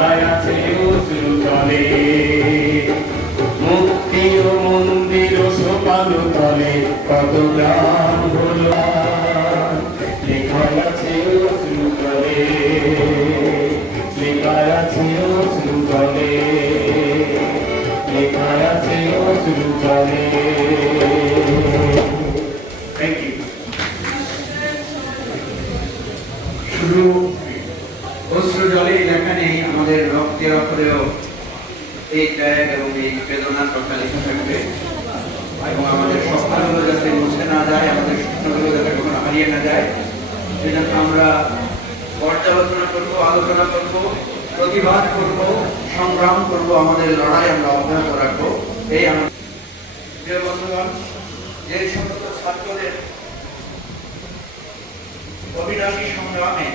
লেখায় আছে অশ্রু জলে মুক্তি ও মন্দির ও সোপান তলে কত গ্রাম হলো লেখায় আছে অশ্রু জলে লেখায় আছে অশ্রু জলে লেখায় আছে অশ্রু জলে। Thank you. শুধু অশ্রু জলে লেখা নেই, আমাদের রক্তের অক্ষরেও এই ত্যাগ এবং এই বেদনার কথা লেখা থাকবে এবং আমাদের স্বপ্নগুলো যাতে মুছে না যায়, আমাদের স্বপ্নগুলো যাতে কখনো হারিয়ে না যায়, সেজন্য আমরা পর্যালোচনা করবো, আলোচনা করবো, প্রতিবাদ করবো, সংগ্রাম করবো, আমাদের লড়াই আমরা অব্যাহত রাখবো। এই আমাদের প্রিয় বন্ধুগণ, যে সমস্ত ছাত্রদের অবিনাশী সংগ্রামে